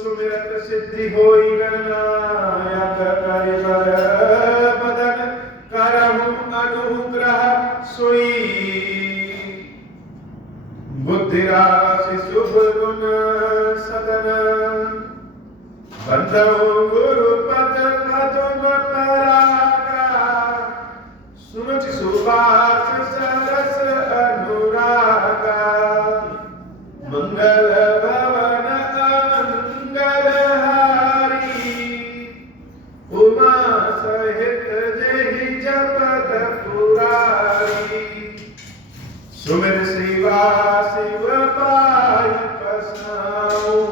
सुमिरत सिद्धि होई गणनायक करि बर बदन करहु अनुग्रह सोई बुद्धि राशि शुभ गुण सदन बंधु गुरु पद पदम परागा सुरुचि सुभाष सरस अनुरागा मंगल भवन अमंगल हारी उमा सहित जेहि जपत पुरारी सुमिर शिवा शिव पाई पसाऊं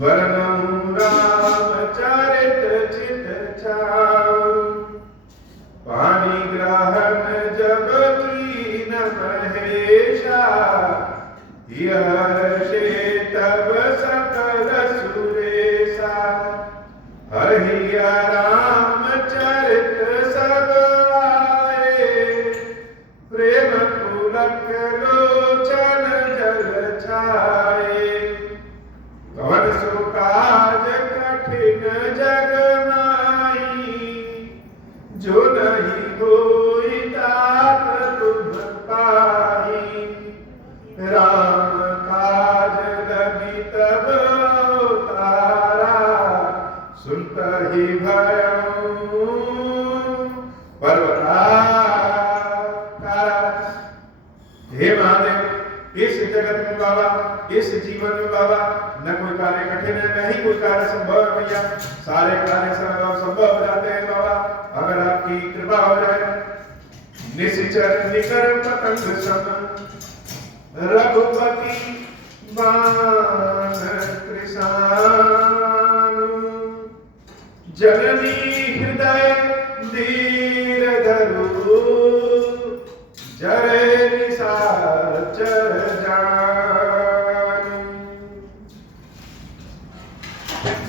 वरनऊं राम चरित चित छाऊं पानी ग्रहण जब कीन महेशा हर्षे तब सकल सुरेशा हरि राम चरित सब आए प्रेम पुलक लोचन जल छाए कवन सो काज कठिन जग माई जो नहीं होई तात तुम पाई राम काज लगी तब तारा सुनत ही भयऊ पर्वतारा। हे महादेव, इस जगत में बाबा, इस जीवन में बाबा, न कोई कार्य कठिन है, न ही कोई कार्य संभव है भैया। सारे कार्य संभव हो जाते हैं बाबा, अगर आपकी कृपा हो जाए। निश्चर निकर पतंग सम रघुपति बाण कृशानु जननी हृदय धीर धरु जरे निशाचर जानु।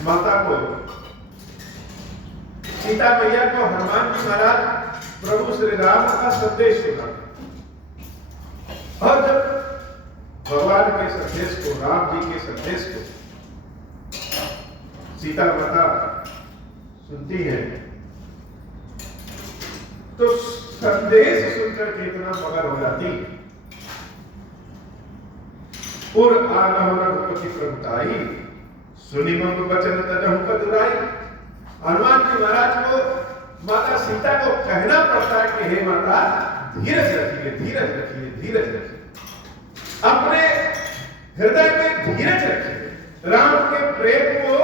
माता को, सीता मैया को हनुमान जी महाराज प्रभु श्री राम का संदेश सुना और जब भगवान के संदेश को, राम जी के संदेश को सीता माता सुनती है तो संदेश सुनकर के इतना मगन हो जाती। पुर आनहु रघुपति प्रभुताई सुनि मम वचन तजहु कतुराई। हनुमान जी महाराज को माता सीता को कहना पड़ता है कि हे माता, धीरज रखिए, धीरज रखिए, धीरज रखिए, अपने हृदय में धीरज रखिए। राम के प्रेम को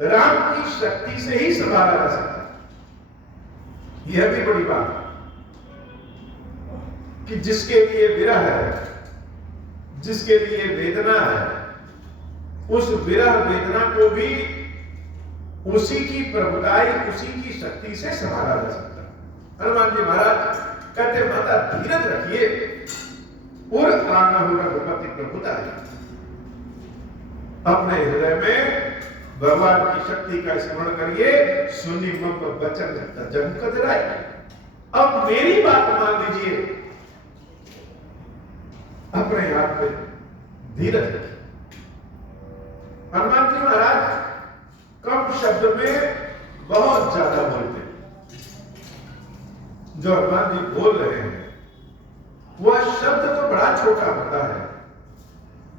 राम की शक्ति से ही संभाला जा सकता है। यह भी बड़ी बात है कि जिसके लिए विरह है, जिसके लिए वेदना है, उस विरह वेदना को भी उसी की प्रभुताई, उसी की शक्ति से संभाला जा सकता है। हनुमान जी महाराज कहते माता धीरज रखिए, पुर आनहु रघुपति प्रभुताई। अपने हृदय में भगवान की शक्ति का स्मरण करिए। सुनि मम वचन तजहु कतुराई। अब मेरी बात मान लीजिए, अपने आप पे धीरज रखिए। हनुमान जी महाराज कम शब्द में बहुत ज्यादा बोलते हैं। जो हनुमान जी बोल रहे हैं वह शब्द तो बड़ा छोटा होता है,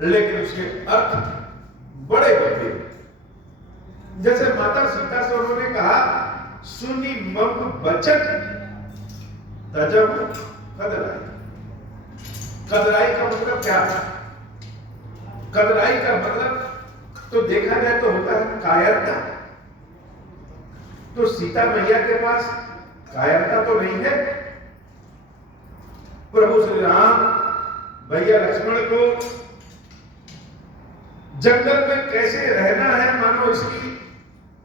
लेकिन उसके अर्थ बड़े गंभीर। जैसे माता सीता से उन्होंने कहा सुनि मम वचन तजहु कतुराई। कतुराई का मतलब क्या है? कतुराई का मतलब तो देखा जाए तो होता है कायरता। तो सीता मैया के पास कायरता तो नहीं है। प्रभु श्री राम भैया लक्ष्मण को जंगल में कैसे रहना है, मानो इसकी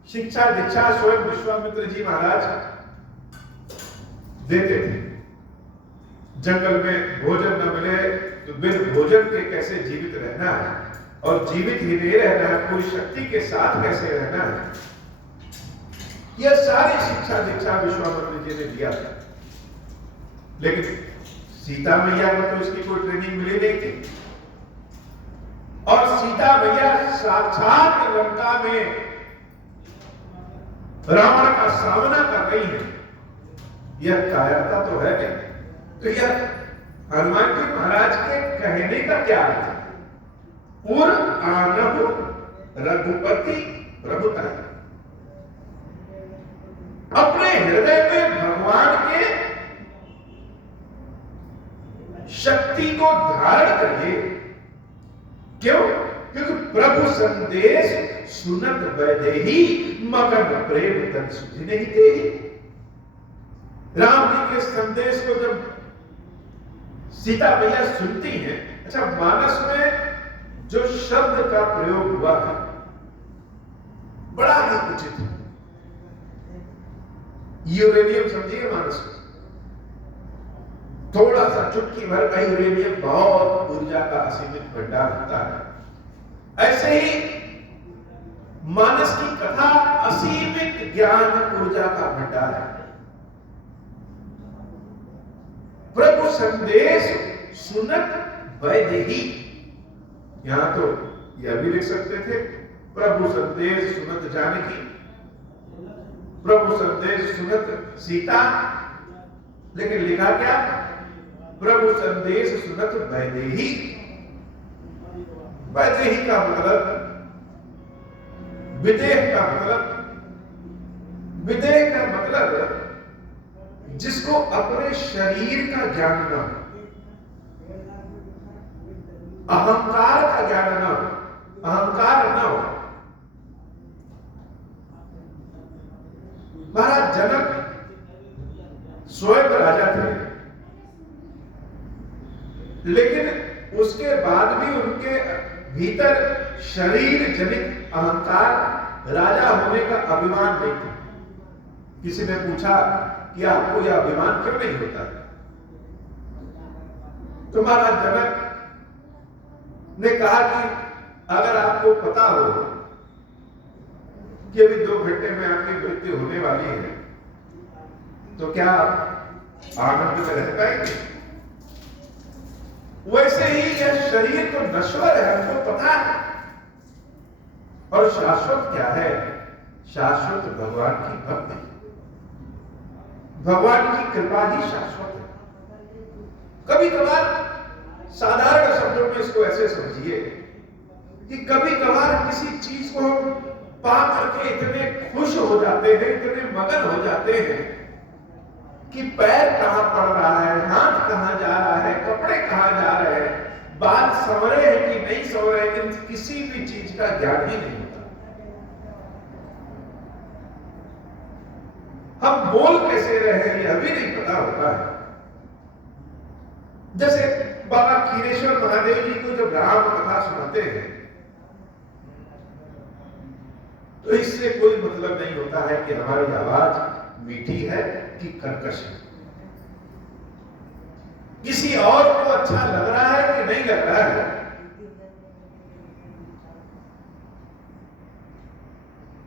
शिक्षा दीक्षा स्वयं विश्वामित्र जी महाराज देते थे। जंगल में भोजन न मिले तो बिन भोजन के कैसे जीवित रहना है, और जीवित ही नहीं रहना है, पूरी शक्ति के साथ कैसे रहना है, यह सारी शिक्षा दीक्षा विश्वामित्र जी ने दिया था। लेकिन सीता मैया को तो इसकी कोई ट्रेनिंग मिली नहीं थी, और सीता मैया साक्षात लंका में रावण का सामना कर रही है, यह कायरता तो है नहीं। तो यह हनुमान जी महाराज के कहने का क्या अर्थ है? पुर आनहु रघुपति प्रभुता, अपने हृदय में भगवान के शक्ति को धारण करिए। क्यों? क्योंकि प्रभु संदेश सुनत वैदेही मगन प्रेम तन सुधि नहीं देही। राम जी के संदेश को जब सीता मैया सुनती हैं, अच्छा मानस में जो शब्द का प्रयोग हुआ है बड़ा ही उचित है। यूरेनियम समझिए मानस में, थोड़ा सा चुटकी भर का यूरेनियम बहुत ऊर्जा का असीमित भंडार होता है। ऐसे ही मानस की कथा असीमित ज्ञान ऊर्जा का भंडार है। प्रभु संदेश सुनत वैदेही, यहां तो यह भी लिख सकते थे प्रभु संदेश सुनत जानकी, प्रभु संदेश सुनत सीता, लेकिन लिखा क्या? प्रभु संदेश सुनत वैदेही। वैदेही का मतलब विदेह का मतलब, विदेह का मतलब जिसको अपने शरीर का ज्ञान न हो, अहंकार का ज्ञान न हो, अहंकार न हो। महाराज जनक स्वयं राजा थे, लेकिन उसके बाद भी उनके भीतर शरीर जनित अहंकार, राजा होने का अभिमान नहीं था। किसी ने पूछा कि आपको यह अभिमान क्यों नहीं होता? तो महाराज जनक ने कहा कि अगर आपको पता हो कि अभी 2 घंटे में आपकी मृत्यु होने वाली है, तो क्या आप आनंद में रह पाएंगे? वैसे ही यह शरीर तो नश्वर है, हमको पता है, और शाश्वत क्या है? शाश्वत भगवान की भक्ति, भगवान की कृपा ही शाश्वत है। कभी कभार साधारण शब्दों में इसको ऐसे समझिए कि कभी कभार किसी चीज को पा करके इतने खुश हो जाते हैं, इतने मगन हो जाते हैं कि पैर कहां पड़ रहा है, हाथ कहां जा रहा है, कपड़े कहां जा रहे हैं, बाल संवरे हैं कि नहीं संवरे, इन किसी भी चीज का ज्ञान ही नहीं होता। हम बोल कैसे रहे हैं यह भी नहीं पता होता है। जैसे बाबा खीरेश्वर महादेव जी को जब राम कथा सुनाते हैं तो इससे कोई मतलब नहीं होता है कि हमारी आवाज मीठी है कि कर्कश है, किसी और को अच्छा लग रहा है कि नहीं लग रहा है।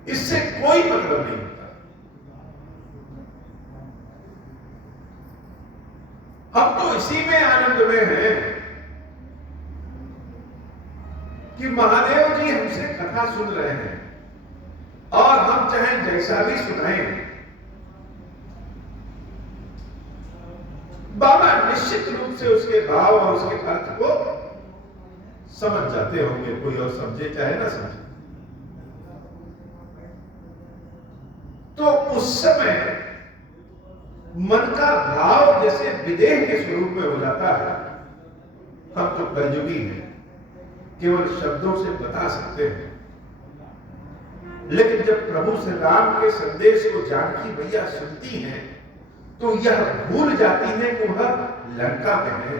इससे कोई मतलब नहीं होता। हम तो इसी में आनंद में हैं कि महादेव जी हमसे कथा सुन रहे हैं, और हम चाहे जैसा भी सुनाएं, बाबा निश्चित रूप से उसके भाव और उसके अर्थ को समझ जाते होंगे, कोई और समझे चाहे ना समझे। तो उस समय मन का भाव जैसे विदेह के स्वरूप में हो जाता है। हम तो कलयुगी हैं, केवल शब्दों से बता सकते हैं, लेकिन जब प्रभु श्री राम के संदेश को जानकी मैया सुनती हैं तो यह भूल जाती है कि वह लंका में है।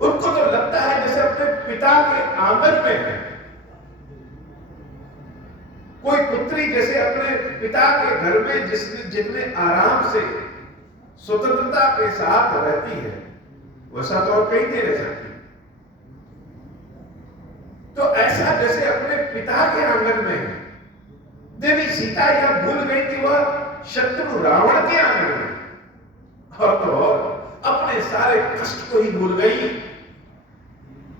उनको तो लगता है जैसे अपने पिता के आंगन में है। कोई पुत्री जैसे अपने पिता के घर में जितने आराम से स्वतंत्रता के साथ रहती है, वैसा तो और कहीं नहीं रह सकती। तो ऐसा जैसे अपने पिता के आंगन में है, देवी सीता यह भूल गई कि वह शत्रु रावण के आंगन में, और तो अपने सारे कष्ट को ही भूल गई।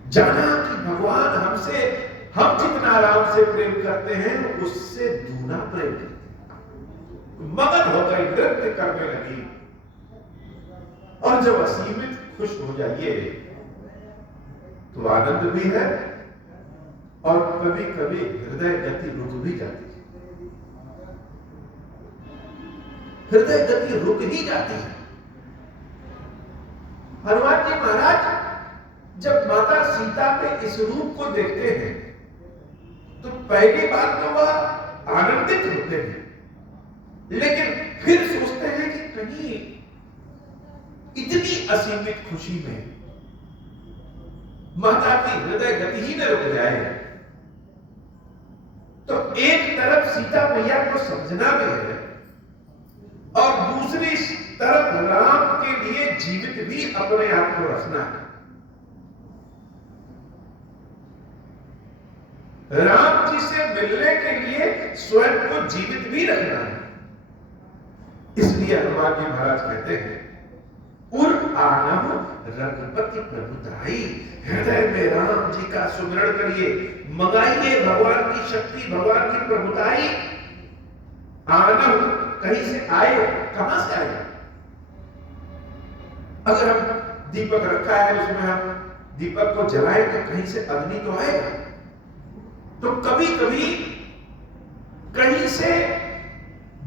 जाना कि भगवान हमसे हमसे हम जितना राम से प्रेम करते हैं उससे दूना प्रेम करते हैं। मगन हो गई, नृत्य करने लगी। और जब असीमित खुश हो जाइए तो आनंद भी है और कभी कभी हृदय गति रुक भी जाती है। हृदय गति रुक ही जाती है। हनुमान जी महाराज जब माता सीता के इस रूप को देखते हैं तो पहली बात तो वह आनंदित होते हैं, लेकिन फिर सोचते हैं कि कहीं इतनी असीमित खुशी में माता की हृदय गति ही न रुक जाए। तो एक तरफ सीता मैया को समझना भी है और दूसरी तरफ राम के लिए जीवित भी अपने आप को रखना है। राम जी से मिलने के लिए स्वयं को जीवित भी रखना है। इसलिए हनुमान जी महाराज कहते हैं उर आनम रघुपति प्रभुताई, हृदय में राम जी का सुमिरण करिए, मंगाइए भगवान की शक्ति, भगवान की प्रभुताई। आनम कहीं से आए, कहां से आए? अगर हम दीपक रखा है उसमें हम दीपक को जलाएं तो कहीं से अग्नि तो आएगा। तो कभी कभी कहीं से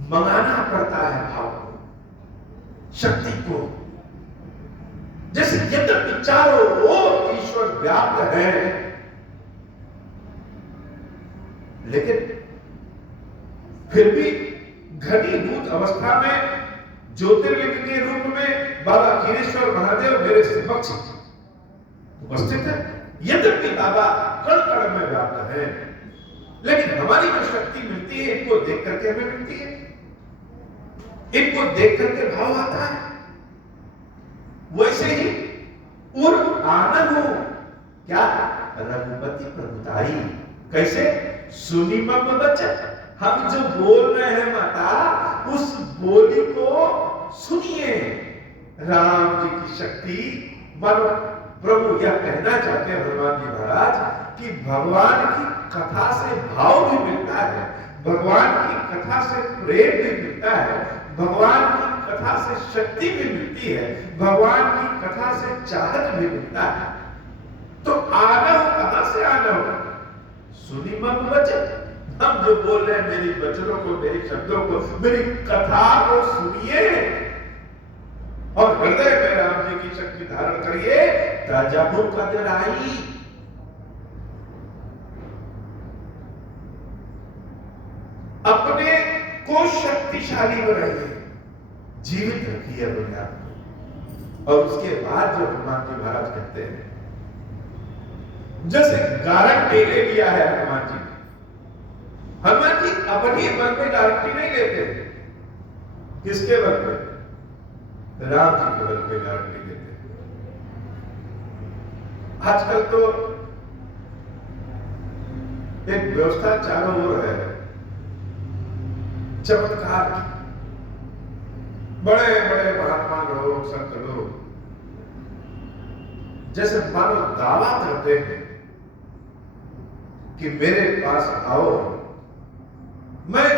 मंगाना पड़ता है भाव को, शक्ति को। जैसे यद्यपि चारों ओर ईश्वर व्याप्त है, लेकिन फिर भी घनीभूत अवस्था में ज्योतिर्लिंग के रूप में बाबा खीरेश्वर महादेव मेरे समक्ष उपस्थित है। यद्यपि बाबा कण कण में व्याप्त है, लेकिन हमारी जो शक्ति मिलती है इनको देख करके हमें मिलती है, इनको देख करके भाव आता है। वैसे ही उर आनंद हो क्या रघुपति प्रभुताई, कैसे सुनी मम बचन, हम जो बोल रहे हैं माता उस बोली को सुनिए। राम जी की शक्ति मानो प्रभु यह कहना चाहते हैं हनुमान जी महाराज कि भगवान की कथा से भाव भी मिलता है, भगवान की कथा से प्रेम भी मिलता है, भगवान की कथा से शक्ति भी मिलती है, भगवान की कथा से चाहत भी मिलता है। तो आना हो कहां से आना हो? सुनी मम वचन, हम जो बोल रहे हैं मेरी वचनों को, मेरी शब्दों को, मेरी कथा को सुनिए और हृदय में राम जी की शक्ति धारण करिए। तजबु कतराई, अपने को शक्तिशाली बनाइए, जीवित रखिए अपने आप को। और उसके बाद जो हनुमान जी महाराज कहते हैं, जैसे गारंटी ले लिया है हनुमान जी, हनुमान जी अपनी बल पे गारंटी नहीं लेते। किसके बल पे? राम जी के बल पे गारंटी लेते। आजकल तो एक व्यवस्था चारों ओर है, चमत्कार, बड़े बड़े महात्मा लोग, संत लोग जैसे मानो दावा करते हैं कि मेरे पास आओ, मैं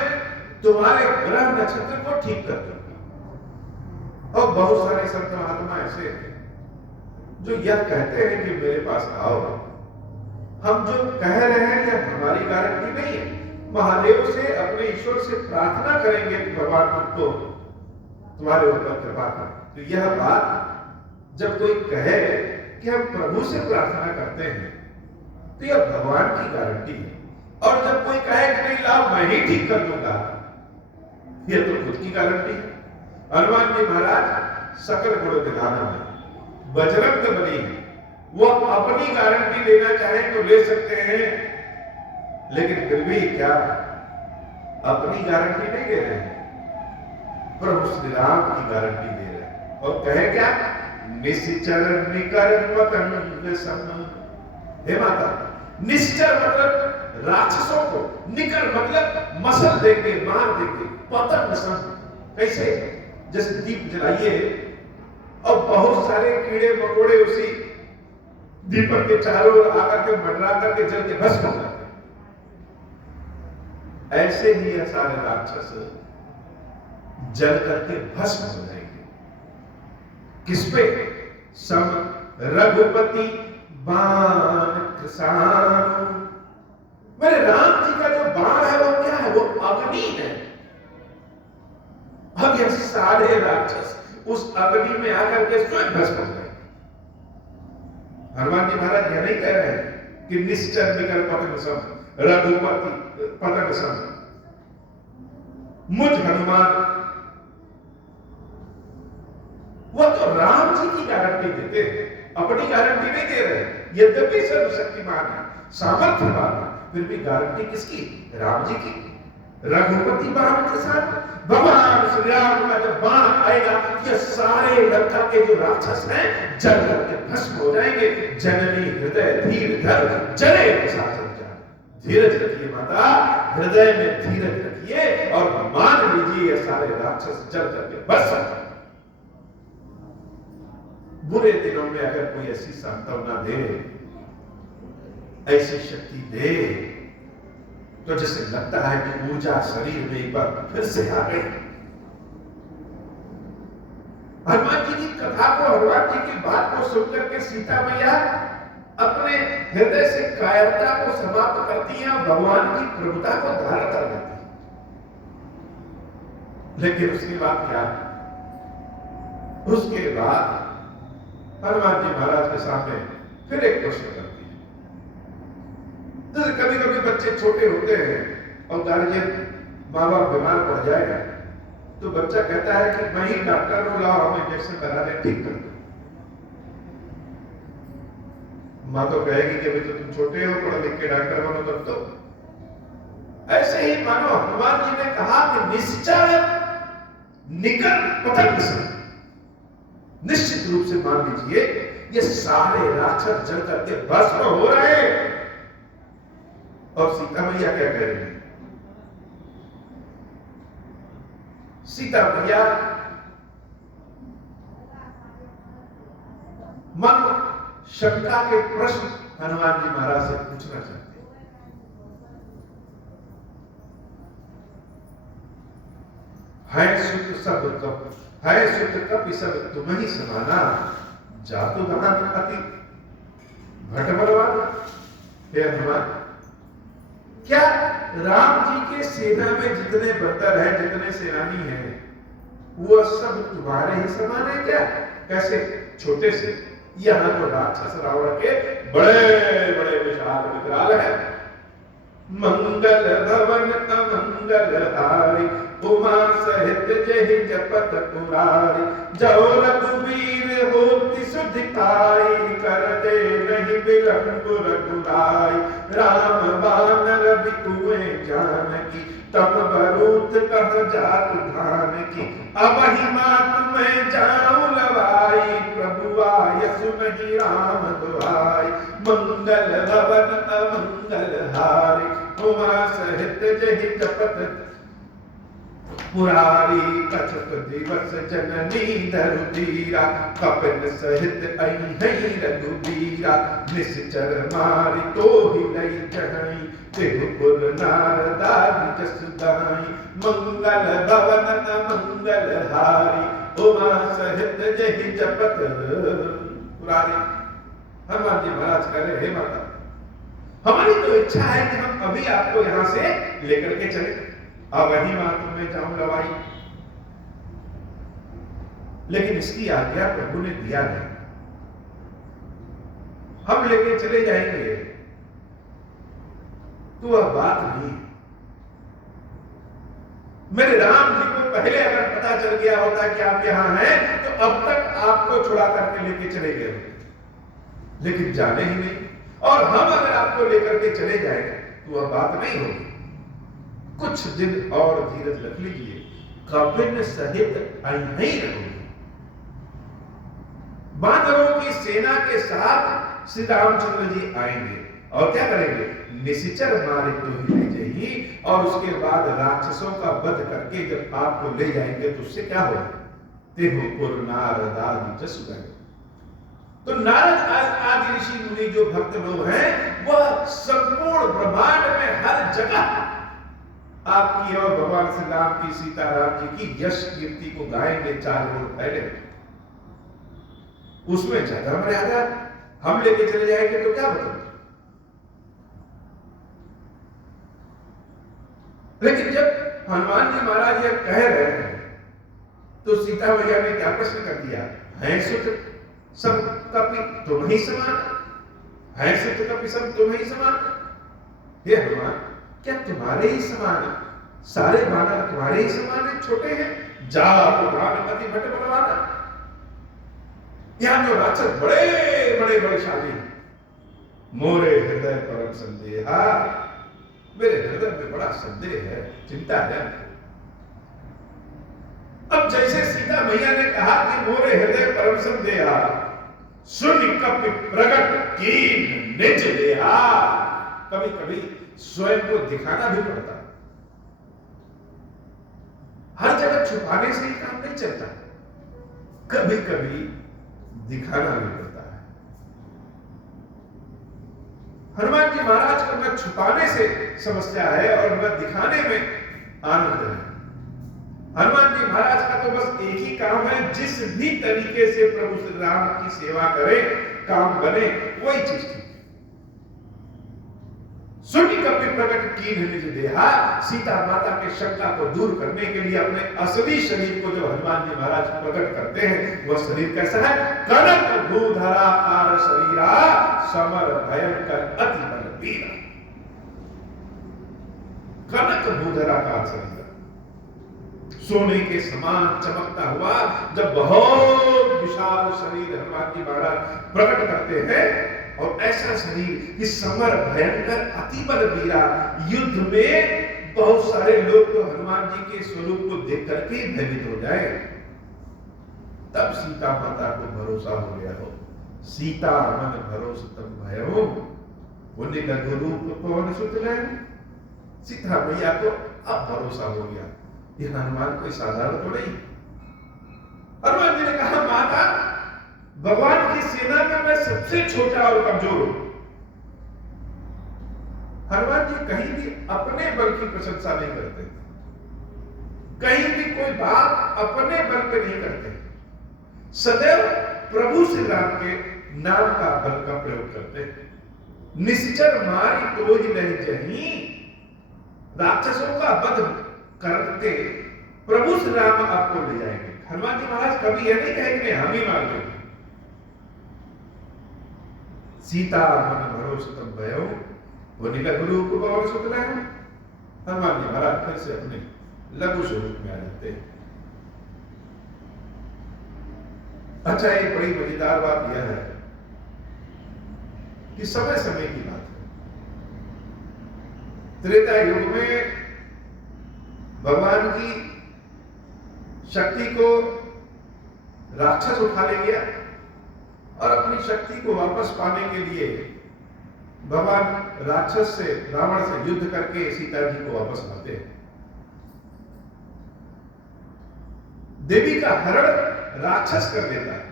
तुम्हारे ग्रह नक्षत्र को ठीक कर दूंगा। और बहुत सारे संत महात्मा ऐसे हैं जो यह कहते हैं कि मेरे पास आओ, हम जो कह रहे हैं यह हमारी गारंटी नहीं है, महादेव से, अपने ईश्वर से प्रार्थना करेंगे कि भगवान तुमको तुम्हारे ऊपर कृपा करें। तो यह बात जब कोई कहे कि हम प्रभु से प्रार्थना करते हैं तो यह भगवान की गारंटी है। और जब कोई कहे कि नहीं लाओ मैं ही ठीक कर दूंगा, यह तो खुद की गारंटी है। हनुमान जी महाराज सकल गुण निधान में बजरंग बली है, वो अपनी गारंटी लेना चाहे तो ले सकते हैं, लेकिन फिर भी क्या अपनी गारंटी नहीं दे रहे हैं, प्रभु श्री राम की गारंटी दे रहे हैं। और कहे क्या? निश्चर निकर पतंग सम। हे माता, निश्चर मतलब राक्षसों को, निकर मतलब मसल देंगे, मार देंगे, पतंग सम। कैसे? जैसे दीप जलाइए और बहुत सारे कीड़े मकोड़े उसी दीपक के चारों ओर आकर के मंडरा करके जल के भस्म हो जाते। ऐसे ही ये सारे राक्षस जल करके भस्म हो जाएंगे। किस पे? सम रघुपति बाण कृषाणु। मेरे राम जी का जो बाण है वो क्या है? वो अग्नि है। अब ये सारे राक्षस उस अग्नि में आकर के स्वयं भस्म हो गए। हनुमान जी महाराज यह नहीं कह रहे हैं कि निश्चर निकल पतन सम रघुपति पतन सम। मुझ हनुमान, वो तो राम जी की गारंटी देते हैं, अपनी गारंटी नहीं दे रहे। यद्यपि सर्वशक्तिमान है, सामर्थ्यवान है, फिर भी गारंटी किसकी? राम जी की। रघुपति बाण के साथ भगवान श्री राम का जब बाण आएगा, ये सारे लंका के जो राक्षस हैं जल करके भस्म हो जाएंगे। जननी हृदय धीर धर जले साचन जान। धीरज रखिए माता, हृदय में धीरज रखिए और मान लीजिए ये सारे राक्षस जल करके भस्म। बुरे दिनों में अगर कोई ऐसी सांत्वना दे, ऐसी शक्ति दे, तो जैसे लगता है कि ऊर्जा शरीर में एक बार फिर से आ गई। हनुमान जी की कथा को, हनुमान जी की बात को सुनकर के सीता मैया अपने हृदय से कायरता को समाप्त करती हैं और भगवान की प्रभुता को धारण कर लेती हैं। लेकिन उसके बाद क्या? उसके बाद हनुमान जी महाराज के सामने फिर एक प्रश्न करती है। तो कभी कभी बच्चे छोटे होते हैं और गार्जियन माँ बाप बीमार पड़ जाएगा तो बच्चा कहता है कि मैं ही डॉक्टर को लाओ, हम इंजेक्शन लगा दें, ठीक कर दो। माँ तो कहेगी कि अभी तो तुम छोटे हो, पढ़ लिख के डॉक्टर बनो तब तो। ऐसे ही मानो हनुमान जी ने कहा कि निश्चय निकट पतन से, निश्चित रूप से मान लीजिए ये सारे राक्षस जल करके भस्म हो रहे हैं। और सीता मैया क्या कह रही है? सीता मैया मन शंका के प्रश्न हनुमान जी महाराज से पूछना चाहते हैं। है सुत सब कप, है सुत कप सब तुम ही समाना, जातु दहान अति भटबलवान। हे हनुमान, क्या राम जी के सेना में जितने बंदर हैं, जितने सेनानी हैं, वो सब तुम्हारे ही समान है क्या? कैसे? छोटे से? यहां तो राक्षस रावण के बड़े बड़े विशाल विकराल हैं। मंगल भवन अमंगल हारी, उमा सहित जहि जपत पुरारी, जो रघुवीर होति सुधिकाई, कर दे नहीं विलंब रघुराई। राम बानर बिकुए जानकी, तब बरूत कह जात धान की। अब ही मात में जाऊं लवाई, प्रभु आयसु नहीं राम दुआई। मंगल भवन अमंगल हारी, उमा सहित जहि जपत पुरारी। कछुक दिवस जननी धरुधीरा, कपिल सहित अहि रघुबीरा। निश्चर मारि तो ही नहीं जहई, तिहुपुर नारदारी जस गाई। मंगल भवन अमंगल हारी, उमा सहित जहि जपत पुरारी। हनुमान जी महाराज कह रहे, हे माता, हमारी तो इच्छा है कि हम अभी आपको यहां से लेकर के चले, अब वही मातु में जाऊं लवाई, लेकिन इसकी आज्ञा प्रभु ने दिया नहीं। हम लेके चले जाएंगे तो वह बात नहीं। मेरे राम जी को पहले अगर पता चल गया होता कि आप यहां हैं तो अब तक आपको छुड़ा करके लेके चले गए होते, लेकिन जाने ही नहीं। और हम अगर आपको लेकर के चले जाएंगे तो वह बात नहीं होगी। कुछ दिन और धीरज रख लीजिए, कपिल सहित नहीं रहोगे। बानरों की सेना के साथ श्री रामचंद्र जी आएंगे और क्या करेंगे? निशिचर मारे तो ही ले जाइए, और उसके बाद राक्षसों का वध करके जब आपको ले जाएंगे तो उससे क्या होगा? तिहुपुर नारदारी जस गाई। तो नारद आदि ऋषि मुनि जो भक्त लोग हैं, वह संपूर्ण ब्रह्मांड में हर जगह आपकी और भगवान श्री राम की, सीताराम जी की यश कीर्ति को गाएंगे, चारों ओर फैले। उसमें ज्यादा मर्यादा हम लेके चले जाएंगे तो क्या बताओ। लेकिन जब हनुमान जी महाराज ये कह रहे हैं तो सीता मैया ने क्या प्रश्न कर दिया, है सुत सब कपि तुम ही समान, है सुत कपि सब तुम ही समान। हे हनुमान, क्या तुम्हारे ही समान है? सारे बानर तुम्हारे ही समान है, छोटे हैं? जा अति भट बलवाना। यहां जो राक्षस बड़े बड़े बलशाली हैं, मोरे हृदय परम संदेहा, मेरे हृदय में बड़ा संदेह है, चिंता है। अब जैसे सीता मैया ने कहा कि मोरे हृदय परम संदेहा, सुन कपि प्रगट कीन निज देहा। कभी कभी स्वयं को दिखाना भी पड़ता है। हर जगह छुपाने से ही काम नहीं चलता, कभी कभी दिखाना भी पड़ता है। हनुमान जी महाराज को न छुपाने से समस्या है और न दिखाने में आनंद है। हनुमान जी महाराज का तो बस एक ही काम है, जिस भी तरीके से प्रभु श्री राम की सेवा करें, काम बने, वही चीज थी। सुनि कपि प्रगट कीन निज देहा। सीता माता के शंका को दूर करने के लिए अपने असली शरीर को जब हनुमान जी महाराज प्रकट करते हैं, वह शरीर कैसा है? कनक भूधराकार शरीरा, समर भयंकर अति बलवीरा। कनक भूधराकार शरीर, सोने के समान चमकता हुआ जब बहुत विशाल शरीर हनुमान जी महाराज प्रकट करते हैं, और ऐसा शरीर कि समर भयंकर अति बलवीरा। युद्ध में बहुत सारे लोग तो हनुमान जी के स्वरूप को देख करके भयभीत हो जाए। तब सीता माता को भरोसा हो गया हो। सीता मन भरोसा तब भयो, उन्हें लघु रूप पवन सुत नयन। सीता मैया को अब भरोसा हो गया, ये हनुमान कोई साधारण तो नहीं। हनुमान जी ने कहा, माता, भगवान की सेना में मैं सबसे छोटा और कमजोर हूं। हनुमान जी कहीं भी अपने बल की प्रशंसा नहीं करते, कहीं भी कोई बात अपने बल पे नहीं करते, सदैव प्रभु श्री राम के नाम का बल का प्रयोग करते हैं। निश्चर मारी तो ही नहीं जही, राक्षसों का वध करके प्रभु श्री राम आपको ले जाएंगे। हनुमान जी महाराज कभी यह नहीं कहेंगे हम ही मार देंगे। सीता मन भरोसा तब भयो, वो लघु रूप पवन सुत नयन। हनुमान जी महाराज फिर से अपने लघु स्वरूप में आ जाते हैं। अच्छा, एक बड़ी मजेदार बात यह है कि समय समय की बात है। त्रेता युग में भगवान की शक्ति को राक्षस उठा ले गया और अपनी शक्ति को वापस पाने के लिए भगवान राक्षस से, रावण से युद्ध करके सीता जी को वापस लाते हैं। देवी का हरण राक्षस कर देता है,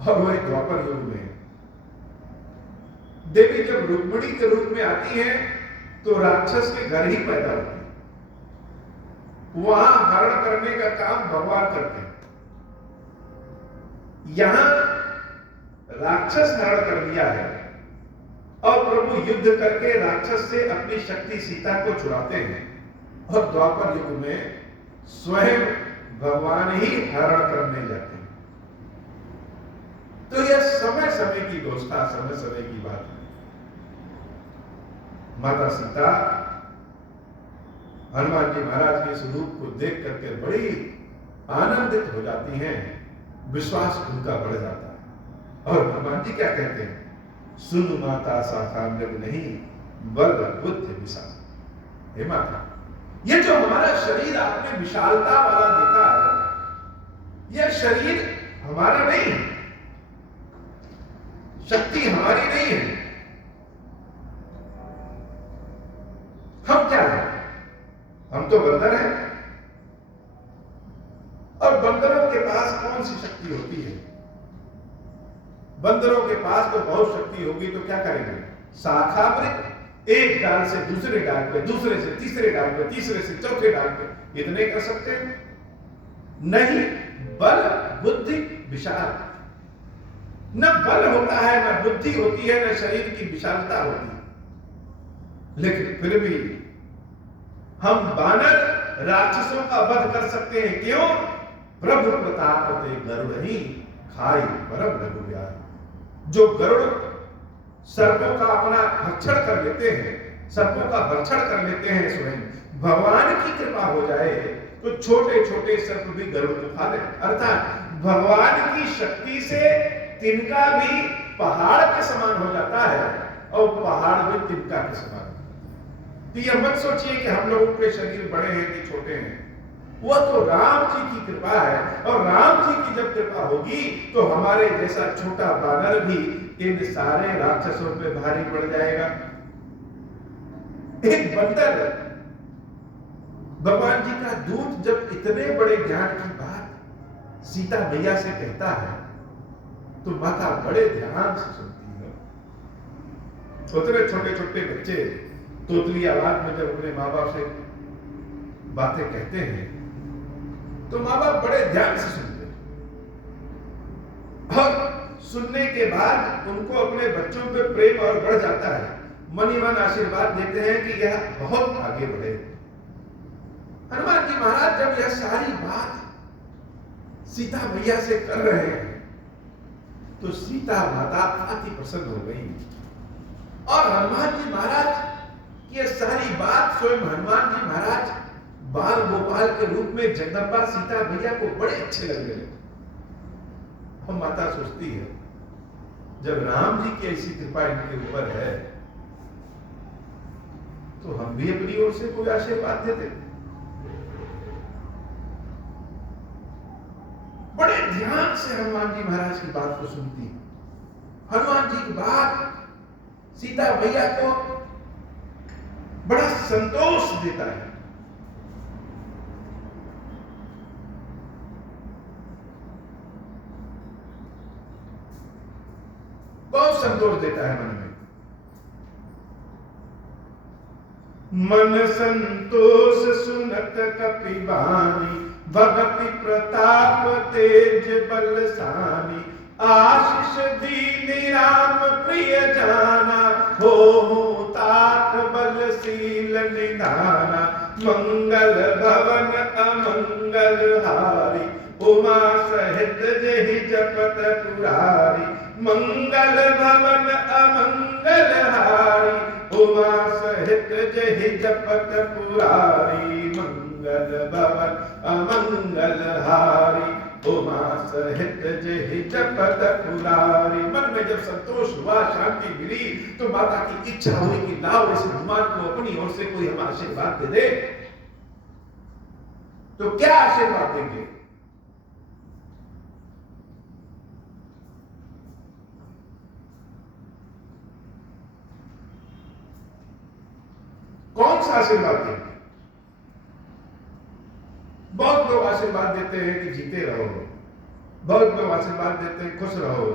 और वह द्वापर युग में देवी जब रुक्मिणी के रूप में आती है तो राक्षस के घर ही पैदा होते हैं। वहां हरण करने का काम भगवान करते हैं। यहां राक्षस हरण कर लिया है और प्रभु युद्ध करके राक्षस से अपनी शक्ति सीता को छुड़ाते हैं, और द्वापर युग में स्वयं भगवान ही हरण करने जाते हैं। तो यह समय समय की व्यवस्था, समय समय की बात है। माता सीता हनुमान जी महाराज के स्वरूप को देख करके बड़ी आनंदित हो जाती हैं, विश्वास उनका बढ़ जाता है। और हनुमान जी क्या कहते हैं? सुन माता शाखा मृग नहीं, बल बुद्धि विशाल। हे माता, ये जो हमारा शरीर आपने विशालता वाला देखा है, यह शरीर हमारा नहीं है, शक्ति हमारी नहीं है। हम क्या हैं? हम तो बंदर हैं, और बंदरों के पास कौन सी शक्ति होती है? बंदरों के पास तो बहुत शक्ति होगी तो क्या करेंगे? शाखा वृक्ष, एक डाल से दूसरे डाल पे, दूसरे से तीसरे डाल पे, तीसरे से चौथे डाल पे, इतने कर सकते हैं? नहीं, बल बुद्धि विशाल, न बल होता है, न बुद्धि होती है, न शरीर की विशालता होती है। लेकिन फिर भी हम वानर राक्षसों का वध कर सकते हैं। क्यों? प्रभु प्रताप ते गरुड़ ही खाई परम रघुव्याध। जो गरुड़ सर्पों का अपना भक्षण कर लेते हैं, सर्पों का भक्षण कर लेते हैं, स्वयं भगवान की कृपा हो जाए तो छोटे छोटे सर्प भी गरुड़ को खा ले। अर्थात भगवान की शक्ति से तिनका भी पहाड़ के समान हो जाता है और पहाड़ भी तिनका के समान। तो यह मत सोचिए कि हम लोगों के शरीर बड़े हैं कि छोटे हैं, वह तो राम जी की कृपा है। और राम जी की जब कृपा होगी तो हमारे जैसा छोटा बानर भी इन सारे राक्षसों पे भारी पड़ जाएगा। एक बंदर भगवान जी का दूत जब इतने बड़े ज्ञान की बात सीता मैया से कहता है तो माता बड़े ध्यान से सुनती है। उतने छोटे छोटे बच्चे तोतली आवाज में जब अपने माँ बाप से बातें कहते हैं तो माँ बाप बड़े ध्यान से सुनते हैं और सुनने के बाद उनको अपने बच्चों पे प्रेम और बढ़ जाता है। मन ही मन आशीर्वाद देते हैं कि यह बहुत आगे बढ़े। हनुमान जी महाराज जब यह सारी बात सीता मैया से कर रहे हैं तो सीता माता अति प्रसन्न हो गई और हनुमान जी महाराज की यह सारी बात स्वयं हनुमान जी महाराज बाल गोपाल के रूप में जगदम्बा सीता मैया को बड़े अच्छे लगने लगे। हम माता सोचती है जब राम जी की ऐसी कृपा इनके ऊपर है तो हम भी अपनी ओर से कोई आशीर्वाद देते। बड़े ध्यान से हनुमान जी महाराज की बात को सुनती। हनुमान जी की बात सीता मैया को बड़ा संतोष देता है। बहुत संतोष देता है मन में। मन संतोष सुनत कपिवानी भगति प्रताप तेज बलसानी आशीष दीन राम प्रिय जाना हो तात बलशील निधाना मंगल भवन अमंगल हारी उमा सहित जहि जपत पुरारी मंगल भवन अमंगल हारी उमा सहित जहि जपत पुरारी मंगल भवन अमंगल हारी उमा सहित जहि जपत पुरारी। मन में जब संतोष हुआ, शांति मिली तो माता की इच्छा हुई कि लाओ इस हनुमान को अपनी ओर से कोई हम आशीर्वाद दे दे। तो क्या आशीर्वाद देंगे? कौन सा आशीर्वाद देंगे? बहुत लोग आशीर्वाद देते हैं कि जीते रहो, बहुत लोग आशीर्वाद देते हैं खुश रहो,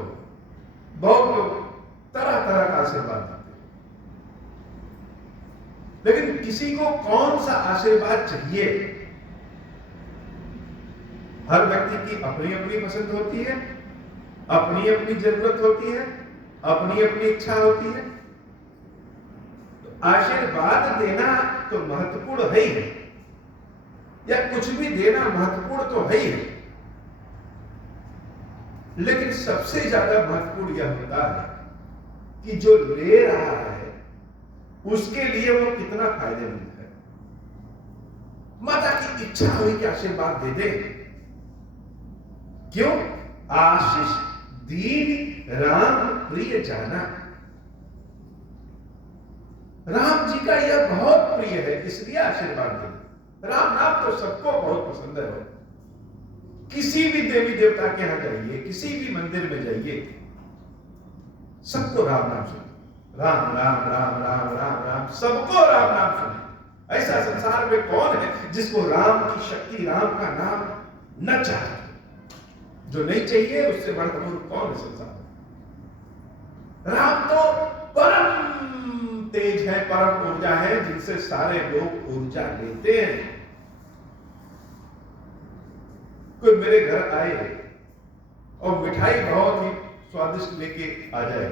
बहुत लोग तरह तरह का आशीर्वाद देते हैं। लेकिन किसी को कौन सा आशीर्वाद चाहिए? हर व्यक्ति की अपनी अपनी पसंद होती है, अपनी अपनी जरूरत होती है, अपनी अपनी इच्छा होती है। आशीर्वाद देना तो महत्वपूर्ण है ही, या कुछ भी देना महत्वपूर्ण तो है ही, लेकिन सबसे ज्यादा महत्वपूर्ण यह होता है कि जो ले रहा है उसके लिए वो कितना फायदेमंद है। माता की इच्छा हुई कि आशीर्वाद दे दे। क्यों? आशीष दीन राम प्रिय जाना। राम जी का यह बहुत प्रिय है इसलिए आशीर्वाद दे। राम नाम तो सबको बहुत पसंद है। किसी भी देवी देवता के यहां जाइए, किसी भी मंदिर में जाइए, सबको राम नाम सुने। राम राम राम राम राम राम, सबको राम नाम सुने। ऐसा संसार में कौन है जिसको राम की शक्ति, राम का नाम न चाहे? जो नहीं चाहिए उससे बढ़कर कौन है संसार में? राम तो परम तेज है, परम ऊर्जा है, जिनसे सारे लोग ऊर्जा लेते हैं। कोई मेरे घर आए और मिठाई बहुत ही स्वादिष्ट लेके आ जाए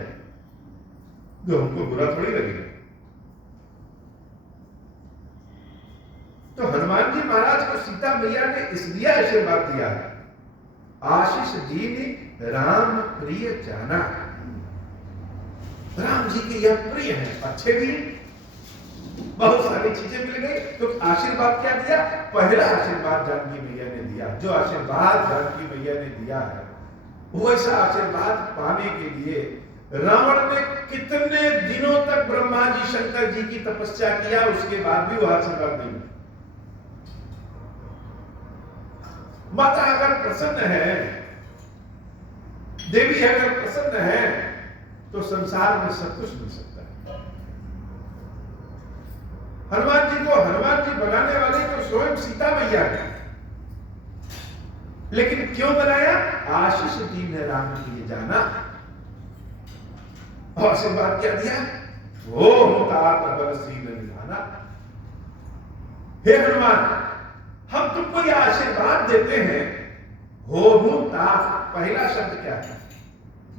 तो हमको बुरा थोड़ी लगेगा। तो हनुमान जी महाराज को सीता मैया ने इसलिए आशीर्वाद दिया, आशीष दीनी राम प्रिय जाना। राम जी के यह प्रिय है, अच्छे भी, बहुत सारी चीजें मिल गई। तो आशीर्वाद क्या दिया? पहला आशीर्वाद जानकी मैया ने दिया। जो आशीर्वाद जानकी मैया ने दिया है, वैसा आशीर्वाद पाने के लिए रावण ने कितने दिनों तक ब्रह्मा जी शंकर जी की तपस्या किया, उसके बाद भी वह आशीर्वाद नहीं। माता अगर प्रसन्न है, देवी अगर प्रसन्न है, तो संसार में सब कुछ मिल सकता है। हनुमान जी को हनुमान जी बनाने वाले तो स्वयं सीता मैया है, लेकिन क्यों बनाया? आशीष दीन है राम के लिए जाना। और आशीर्वाद क्या दिया? वो तात बलशील निधाना। हे हनुमान, हम तुमको यह आशीर्वाद देते हैं, हो तात। पहला शब्द क्या है?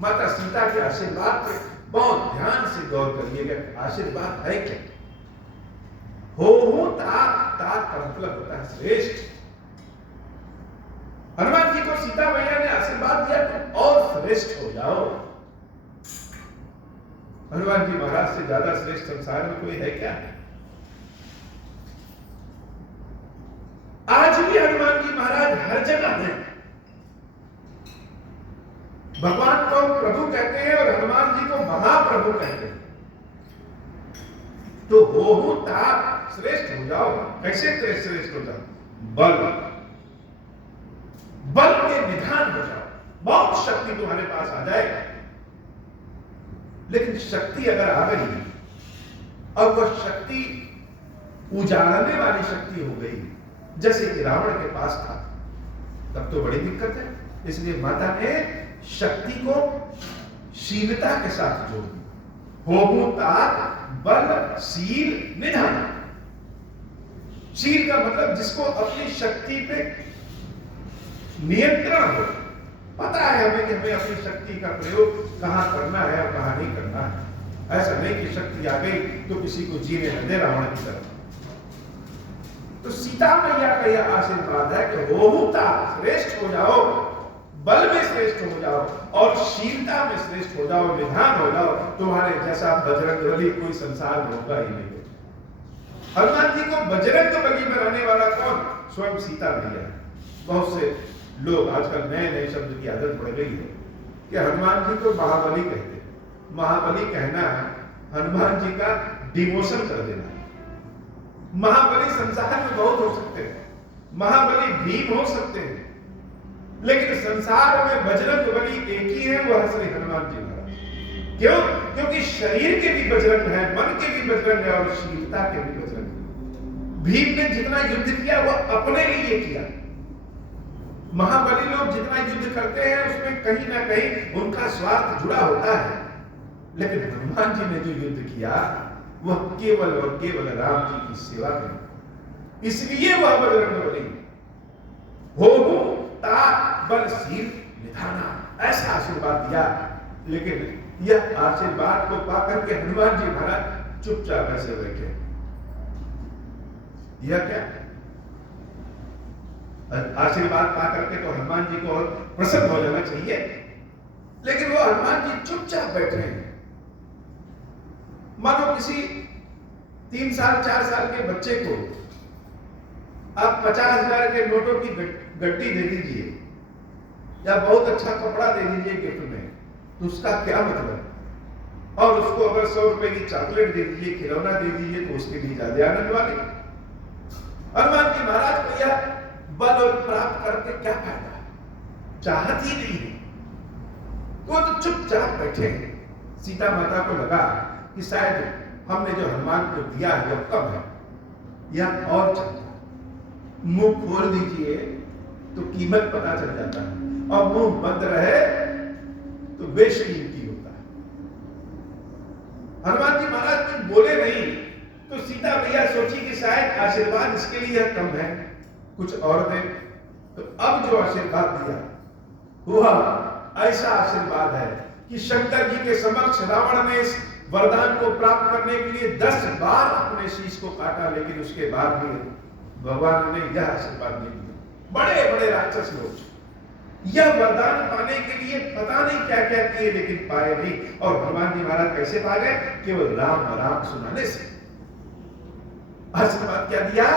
माता सीता के आशीर्वाद पे बहुत ध्यान से गौर करिएगा। आशीर्वाद है क्या? हो तात। तात का मतलब होता है श्रेष्ठ। हनुमान जी को सीता मैया ने आशीर्वाद दिया, तुम और श्रेष्ठ हो जाओ। हनुमान जी महाराज से ज्यादा श्रेष्ठ संसार में कोई है क्या? आज भी हनुमान जी महाराज हर जगह हैं। भगवान को प्रभु कहते हैं और हनुमान जी को महाप्रभु कहते हैं। तो हो तात, श्रेष्ठ हो जाओ। कैसे श्रेष्ठ हो जाओ? बल के निधान हो जाओ। बहुत शक्ति तुम्हारे पास आ जाएगा। लेकिन शक्ति अगर आ गई और वह शक्ति उजाड़ने वाली शक्ति हो गई, जैसे कि रावण के पास था, तब तो बड़ी दिक्कत है। इसलिए माता ने शक्ति को शीलता के साथ जोड़ दिया। हो तात बल शील निधान। शील का मतलब जिसको अपनी शक्ति पे नियंत्रण हो, पता है हमें कि हमें अपनी शक्ति का प्रयोग कहां करना है और कहां नहीं करना है। ऐसा नहीं कि शक्ति आ गई तो किसी को जीने न दे रावण की तरह। तो सीता मैया का यह आशीर्वाद है कि होता श्रेष्ठ हो जाओ, बल में श्रेष्ठ हो जाओ और शीलता में श्रेष्ठ हो जाओ, निधान हो जाओ। तुम्हारे जैसा बजरंगबली कोई संसार में होगा ही नहीं। हनुमान जी को बजरंगबली बनाने वाला कौन? स्वयं सीता मैया। बहुत से लोग आजकल नए नए शब्द की आदत पड़ गई है कि हनुमान जी को महाबली कहते हैं। महाबली कहना हनुमान जी का डिमोशन कर देना। महाबली संसार में बहुत हो सकते हैं, महाबली भीम हो सकते हैं, लेकिन संसार में बजरंगबली एक ही है, वह श्री हनुमान जी महाराज। क्यों? क्योंकि शरीर के भी बजरंग है, मन के भी बजरंग है और शीलता के भी बजरंग है। भीम ने जितना युद्ध किया वह अपने लिए किया। महाबली लोग जितना युद्ध करते हैं उसमें कहीं ना कहीं उनका स्वार्थ जुड़ा होता है, लेकिन हनुमान जी ने जो युद्ध किया वह केवल और केवल राम जी की सेवा की, इसलिए वह बजरंगबली। हो तात बल शील निधाना, ऐसा आशीर्वाद दिया। लेकिन यह आशीर्वाद को पाकर के हनुमान जी महाराज चुपचाप ऐसे बैठे। यह क्या आशीर्वाद पाकर के तो हनुमान जी को प्रसन्न हो जाना चाहिए, लेकिन वो हनुमान जी चुपचाप बैठे हैं। मानो किसी 3 साल 4 साल के बच्चे को आप 50,000 के नोटों की गड्डी दे दीजिए या बहुत अच्छा कपड़ा दे दीजिए गिफ्ट में, तो उसका क्या मतलब? और उसको अगर 100 रुपए की चॉकलेट दे दीजिए, खिलौना दे दीजिए, तो उसके लिए ज्यादा आनंद वाली। हनुमान जी महाराज को यह बल और प्राप्त करके क्या फायदा? चाहत ही नहीं है, वो तो चुपचाप बैठे हैं। सीता माता को लगा कि शायद हमने जो हनुमान को दिया है वो कम है या और चलता। मुंह खोल दीजिए तो कीमत पता चल जाता है, और मुंह बंद रहे तो बेशकीमती होता है। हनुमान जी महाराज कुछ बोले नहीं, तो सीता मैया सोची कि शायद आशीर्वाद इसके लिए यह कम है, कुछ और दे। तो अब जो आशीर्वाद दिया वह ऐसा आशीर्वाद है कि शंकर जी के समक्ष रावण ने इस वरदान को प्राप्त करने के लिए 10 बार अपने शीश को काटा, लेकिन उसके बाद भी भगवान ने यह आशीर्वाद नहीं दिया। बड़े बड़े राक्षस लोग यह वरदान पाने के लिए पता नहीं क्या क्या किए, लेकिन पाए नहीं। और हनुमान जी महाराज कैसे पा गए? केवल राम राम सुनाने से। आशीर्वाद क्या दिया?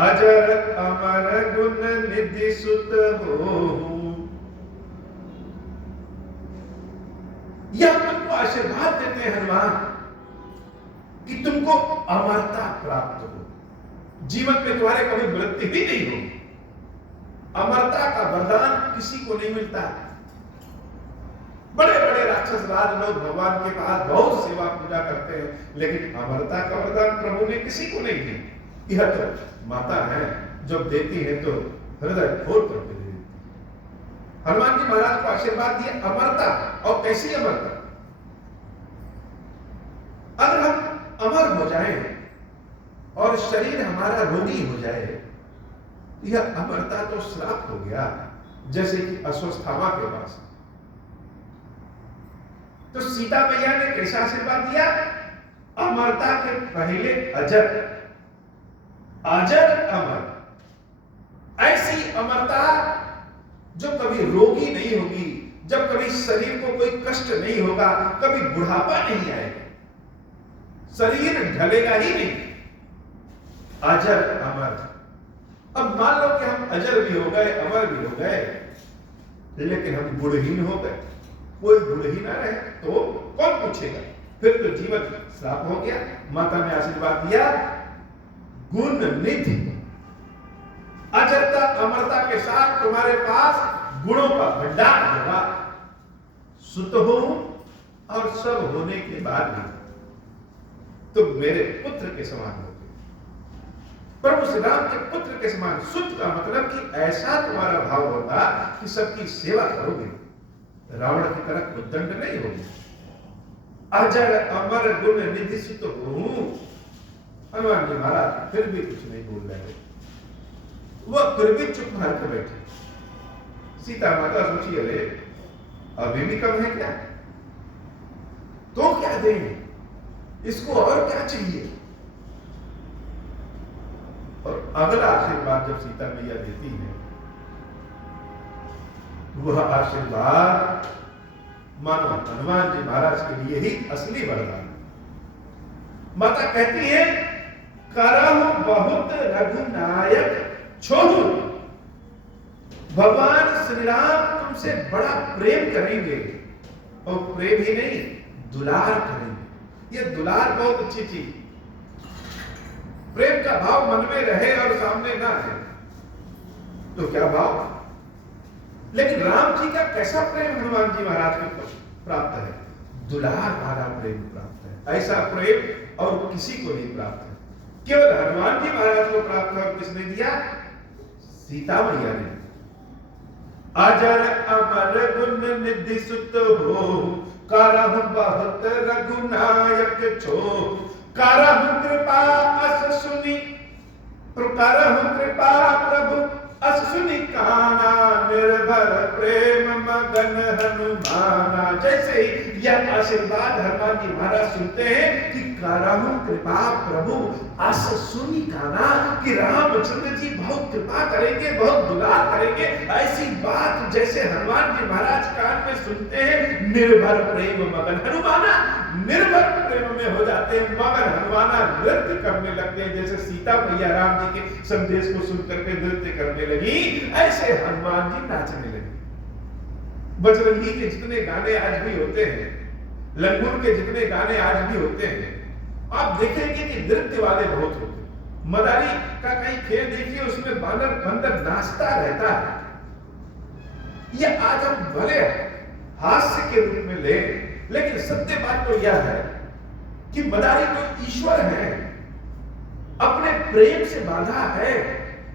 अजर अमर गुण निधि सुत हो। यह तुमको आशीर्वाद देते हैं हनुमान कि तुमको अमरता प्राप्त हो, जीवन में तुम्हारे कभी मृत्यु भी नहीं होगी। अमरता का वरदान किसी को नहीं मिलता। बड़े बड़े राक्षस राज लोग भगवान के पास बहुत सेवा पूजा करते हैं, लेकिन अमरता का वरदान प्रभु ने किसी को नहीं दी। यह तो माता है, जब देती है तो हृदय खोल करके दे देती। हनुमान जी महाराज को आशीर्वाद दिए अमरता। और कैसी अमरता? अगर हम अमर हो जाएं और शरीर हमारा रोगी हो जाए, यह अमरता तो श्राप हो गया, जैसे कि अश्वस्थामा के पास। तो सीता मैया ने कैसा आशीर्वाद दिया? अमरता के पहले अजर, अजर अमर। ऐसी अमरता जो कभी रोगी नहीं होगी, जब कभी शरीर को कोई कष्ट नहीं होगा, कभी बुढ़ापा नहीं आएगा, शरीर ढलेगा ही नहीं। अजर अमर। अब मान लो कि हम अजर भी हो गए, अमर भी हो गए, लेकिन हम गुणहीन हो गए, कोई गुण ही ना रहे तो कौन पूछेगा? फिर तो जीवन श्राप हो गया। माता ने आशीर्वाद दिया गुण निधि। अजरता अमरता के साथ तुम्हारे पास गुणों का भंडार होगा। सुत हो और सब होने के बाद भी तुम मेरे पुत्र के समान हो। प्रभु श्री राम के पुत्र के समान। सुत का मतलब कि ऐसा तुम्हारा भाव होगा कि सबकी सेवा करोगे, रावण की तरह उद्दंड नहीं होगी। अजर अमर गुण निधि सुत हूं। हनुमान जी महाराज फिर भी कुछ नहीं बोल रहे, वह फिर भी चुप कर बैठे। सीता माता सोची, अरे अभी भी कम है क्या? तो क्या देंगे इसको, और क्या चाहिए? और अगला आशीर्वाद जब सीता मैया देती है, वह आशीर्वाद मानो हनुमान जी महाराज के लिए ही असली वरदान। माता कहती है, करहु बहुत रघुनायक छोहु। भगवान श्री राम तुमसे बड़ा प्रेम करेंगे, और प्रेम ही नहीं, दुलार करेंगे। यह दुलार बहुत अच्छी चीज। प्रेम का भाव मन में रहे और सामने ना रहे तो क्या भाव? लेकिन राम जी का कैसा प्रेम हनुमान जी महाराज को प्राप्त है? दुलार वाला प्रेम प्राप्त है। ऐसा प्रेम और किसी को नहीं प्राप्त है, केवल हनुमान जी महाराज को प्राप्त है। और किसने दिया? सीता मैया ने। अजर अमर गुण निधि सुत हो, करहु बहुत रघुनायक छो। करहु कृपा अस सुनी, करहु कृपा प्रभु अस सुनी काना। निर्भर प्रेम मगन हनुमाना। जैसे ही यह आशीर्वाद हनुमान जी महाराज सुनते हैं कि करहु कृपा प्रभु अस सुनी काना, कि रामचंद्र जी बहुत कृपा करेंगे, बहुत दुलार करेंगे, ऐसी बात जैसे हनुमान जी महाराज कान में सुनते हैं, निर्भर प्रेम मगन हनुमाना, निर्भर प्रेम में हो जाते हैं, मगन हनुमाना, नृत्य करने लगते हैं। जैसे सीता मैया राम जी के संदेश को सुनकर के नृत्य करने लगी, ऐसे हनुमान जी नाचने लगे। बजरंगी के जितने गाने आज भी होते हैं, लंगूर के जितने गाने आज भी होते हैं, आप देखेंगे कि नृत्य वाले बहुत होते हैं। मदारी का कहीं खेल देखिए, उसमें बानर बंदर नाचता रहता है। यह आज हम भले हास्य के रूप में ले, लेकिन सत्य बात तो यह है कि मदारी तो ईश्वर है, अपने प्रेम से बांधा है।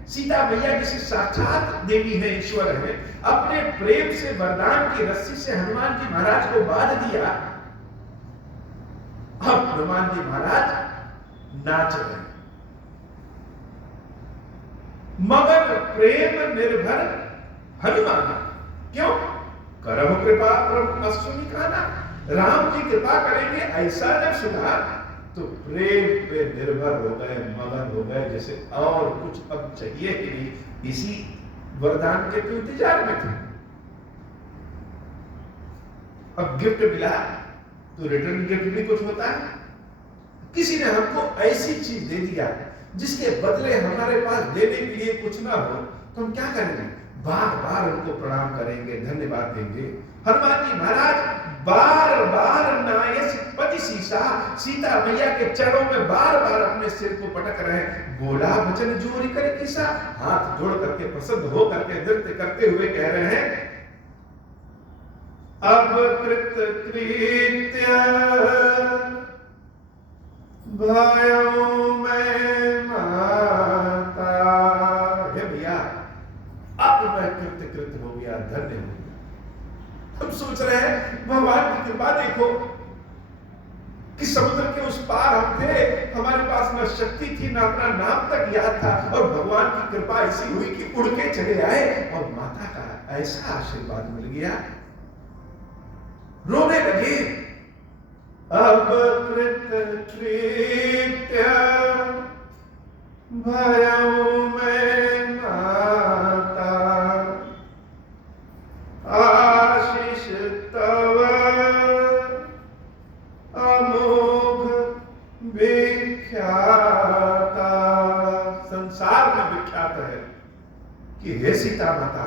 सीता मैया जिसे साक्षात देवी है, ईश्वर है, अपने प्रेम से वरदान की रस्सी से हनुमान जी महाराज को बांध दिया। अब हनुमान जी महाराज नाच रहे हैं, मगन प्रेम निर्भर हनुमान। क्यों? करहु कृपा प्रभु अश्विनी काना। राम जी कृपा करेंगे ऐसा जब सुना तो प्रेम पे निर्भर हो गए, मगन हो गए, जैसे और कुछ अब चाहिए ही नहीं, इसी वरदान के तो इंतजार में थे। अब गिफ्ट मिला तो रिटर्न गिफ्ट भी कुछ होता है। किसी ने हमको ऐसी चीज दे दिया जिसके बदले हमारे पास देने के लिए कुछ ना हो, तो हम क्या करेंगे? बार बार उनको प्रणाम करेंगे, धन्यवाद देंगे। हनुमान जी महाराज बार बार नायस पति सीसा, सीता मैया के चरणों में बार बार अपने सिर को पटक रहे हैं। बोला वचन जोरी करे किसा, हाथ जोड़ करके प्रसन्न हो करके नृत्य करते हुए कह रहे हैं, अब कृत कृत्य भयो मैं माता। हे भैया, अब मैं कृत हो गया, धन्य हो गया। हम सोच रहे हैं भगवान की कृपा देखो कि समुद्र के उस पार हम थे, हमारे पास न शक्ति थी, ना अपना नाम तक याद था, और भगवान की कृपा ऐसी हुई कि उड़ के चले आए और माता का ऐसा आशीर्वाद मिल गया। रोने लगे। अब कृत कृत्य भयो मैं माता, आशीष तव अमोघ विख्याता। संसार में विख्यात है कि हे सीता माता,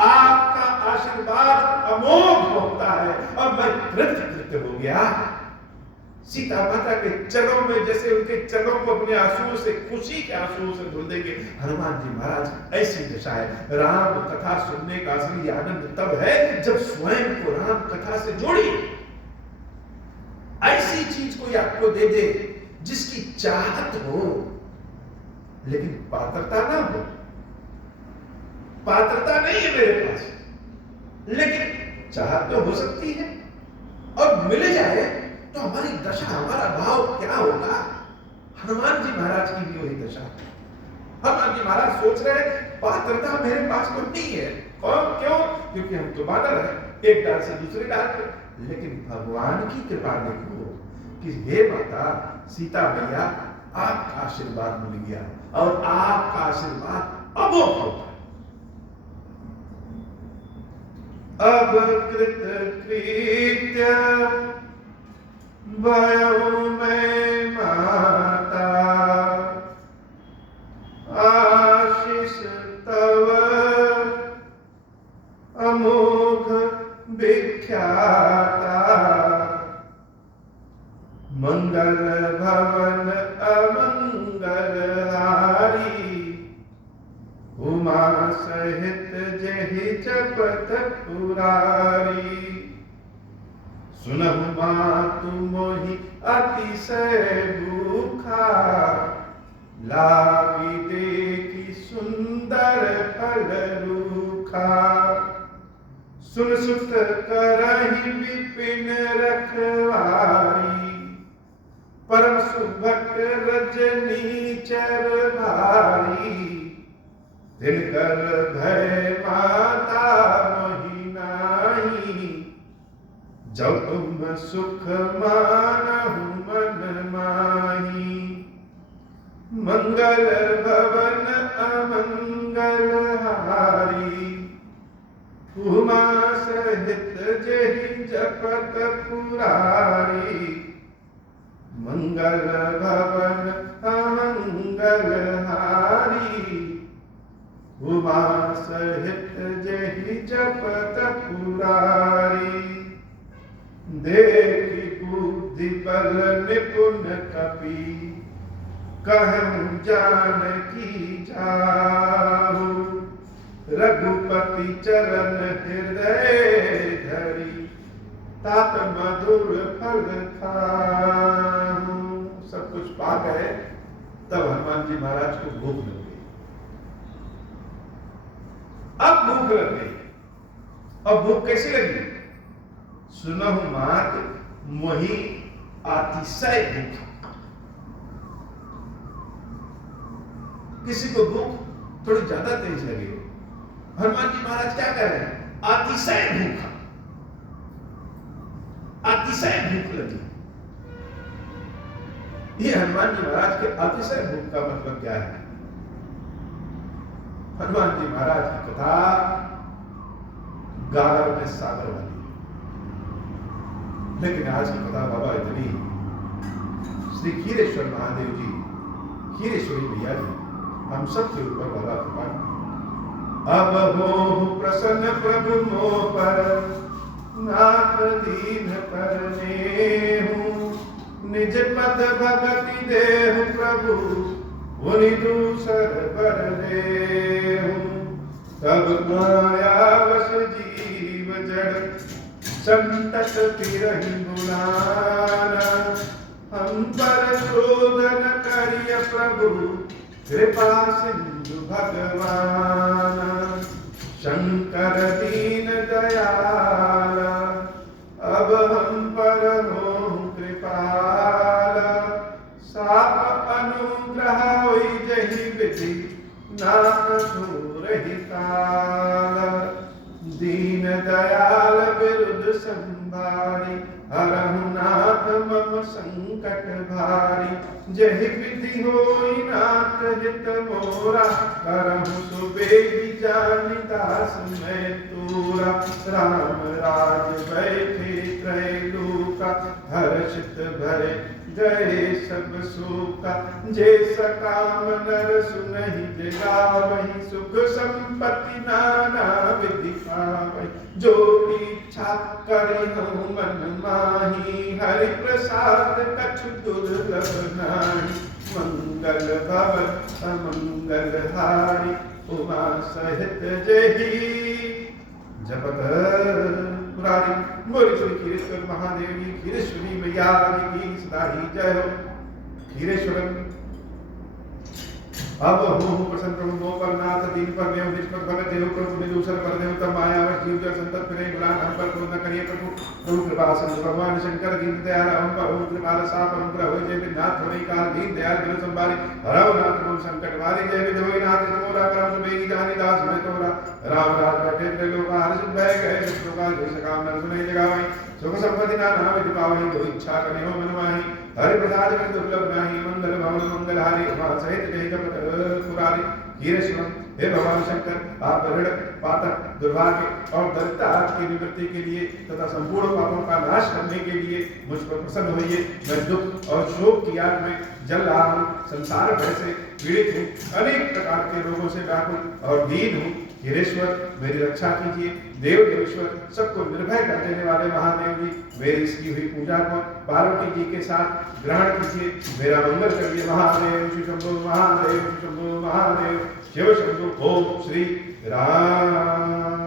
आपका आशीर्वाद अमोघ होता है, और मैं कृत हो गया। सीता माता के चरणों में जैसे उनके चरणों को अपने आंसुओं से, खुशी के आंसुओं से धुल देंगे हनुमान जी महाराज। ऐसी दशा है। राम कथा सुनने का असली आनंद तब है जब स्वयं को राम कथा से जोड़िए। ऐसी चीज कोई आपको दे दे जिसकी चाहत हो लेकिन पात्रता ना हो। पात्रता नहीं है मेरे पास, लेकिन चाहत तो हो सकती है, और मिल जाए तो हमारी दशा, हमारा भाव क्या होगा। हनुमान जी महाराज की भी वही दशा। हनुमान जी महाराज सोच रहे हैं पात्रता मेरे पास तो नहीं है। और क्यों? क्योंकि हम तो बानर हैं, एक डाल से दूसरे डाल पे। लेकिन भगवान की कृपा देखो कि हे माता सीता मैया, आपका आशीर्वाद मिल गया, और आपका आशीर्वाद अमोघ होता है। अब कृत कृत्य भयो मैं माता, आशीष तव अमोघ विख्याता। मंगल भवन अमंगल हारी, उमा सहित जहि जपत पुरारी। सुनहु मातु मोहि अतिशय भूखा, लागी देखी सुंदर फल रूखा। सुन सुत करहि विपिन रखवारी, परम सुभट रजनी चर भारी। दिनकर भय माता मोहि नाहि, जब तुम सुख मानहु मन माही। मंगल भवन अमंगल हारी, उमा सहित जहि जपत पुरारी। मंगल भवन अमंगल हारी, उमा सहित जहि जपत पुरारी। देखी बुद्धि बल निपुण कपि, कहूं जानकी जाहु। रघुपति चरण हृदय धरी, तात मधुर फल खाहु। सब कुछ पा गए, तब हनुमान जी महाराज को भूख लग गई। अब भूख लग गई। अब भूख कैसी लगी? सुनहु मात मोहि अतिशय भूखा। किसी को भूख थोड़ी ज्यादा तेज लगे, हनुमान जी महाराज क्या कर रहे हैं? अतिशय भूखा, अतिशय भूख लगी। ये हनुमान जी महाराज के अतिशय भूख का मतलब क्या है? हनुमान जी महाराज की कथा गागर में सागर वाली है, लेकिन आज की कथा बाबा इतनी, श्री खीरेश्वर महादेव जी, खीरेश्वरी मैया जी हम सबके ऊपर बाबा कृपा। अब हो प्रसन्न प्रभु मोह पर, नाथ दीन करने हूँ, निज पद भगति देहु प्रभु, उनि दूसर बर देहु। तब मायावश जीव जड़, संतत फिरहि बुलाना, हम पर क्रोध न करिय प्रभु, कृपा सिंधु भगवान। शंकर दीन दयाल, अब हम पर हो कृपाल। साप अनुग्रह होई जहि विधि, नाथ धूरहि काल। दीन दयाल विरुद्ध संभारी, हरहु नाथ मम संकट भारी। जहि विधि होई नाथ हित मोरा, करहु सुबेगी जानि दास मैं तोरा। राम राज बैठे त्रैलोका, हर्षित भरे गए सब शोका। जे सकाम नर सुनहि दिलावहि, सुख संपत्ति नाना विधि पावहि। जो इच्छा करिहु मन माही, हरि प्रसाद कछु दुर्लभ नाहि। मंगल भवन अमंगल हारी, उमा सहित जही जपत मुरारी। बोली श्री खीरेश्वर महादेव की, खीरेश्वरी मैया की सदा ही जय हो। खीरेश्वर अब हूँ प्रसन्न प्रभु मोह पर, नाथ दीन पर देव, निज पद भगत देव प्रभु, निज दूसर पर देव। तब मायावश जीव जड़ संतत फिरे बुलान, हम पर क्रोध न करिए प्रभु, प्रभु कृपा सिंधु भगवान। शंकर दीन दयाल, हम पर हो कृपाल। साप अनुग्रह होई जय विधि, नाथ धोरहि काल। दीन दयाल बिनु संबारी, हरहु नाथ मम संकट भारी। जय विधि होई नाथ मोरा, करम सुबेगी जानि दास मैं तोरा। राम राज बैठे त्रैलोका, हर्षित भय गए सब शोका। जो सकाम नर सुनहि जगावहि, सुख संपत्ति नाना विधि पावहि। जो इच्छा करिहु मन माहि, हरि प्रसाद में दुर्लभ नाही। मंगल भवन मंगल हारी, उमा सहित जय जपत पुरारी। खीरेश्वर हे भगवान शंकर, आप ऋण पातक दुर्भाग्य और दरिद्रता की निवृत्ति के लिए तथा संपूर्ण पापों का नाश करने के लिए मुझ पर प्रसन्न होइए। मैं दुख और शोक की आग में जल रहा हूँ, संसार भय से पीड़ित हूँ, अनेक प्रकार के रोगों से व्याकुल और दीन हूँ। खीरेश्वर मेरी रक्षा कीजिए। देव देवेश्वर सबको निर्भय कर देने वाले महादेव जी, मेरी इसकी हुई पूजा को पार्वती जी के साथ ग्रहण कीजिए। मेरा मंगल करिए महादेव। शिव शंभो महादेव, शिव शंभो महादेव, शिव शंभो। ओम श्री राम।